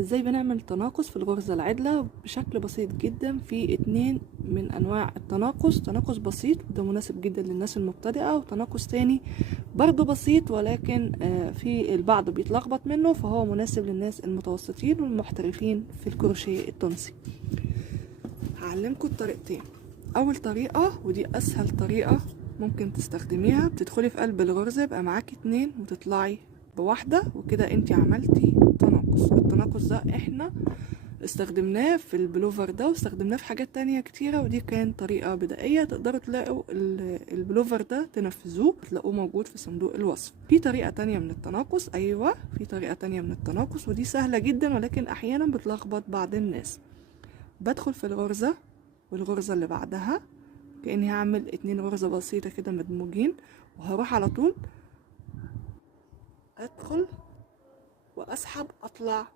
ازاي بنعمل تناقص في الغرزة العدلة بشكل بسيط جدا؟ في 2 من انواع التناقص، تناقص بسيط وده مناسب جدا للناس المبتدئة، وتناقص تاني برضو بسيط ولكن في البعض بيتلخبط منه، فهو مناسب للناس المتوسطين والمحترفين في الكروشيه التونسي. هعلمكم الطريقتين. اول طريقة ودي اسهل طريقة ممكن تستخدميها، بتدخلي في قلب الغرزة يبقى معاكي 2 وتطلعي بواحدة، وكده انتي عملتي تناقص. والتناقص ده احنا استخدمناه في البلوفر ده واستخدمناه في حاجات تانية كتيرة، ودي كان طريقة بدائية تقدروا تلاقوا البلوفر ده تنفذوه، تلاقوه موجود في صندوق الوصف. في طريقة تانية من التناقص، ايوه في طريقة تانية من التناقص ودي سهلة جدا ولكن احيانا بتلخبط بعض الناس. بدخل في الغرزة والغرزة اللي بعدها كأني هعمل 2 غرزة بسيطة كده مدموجين، وهروح على طول ادخل واسحب اطلع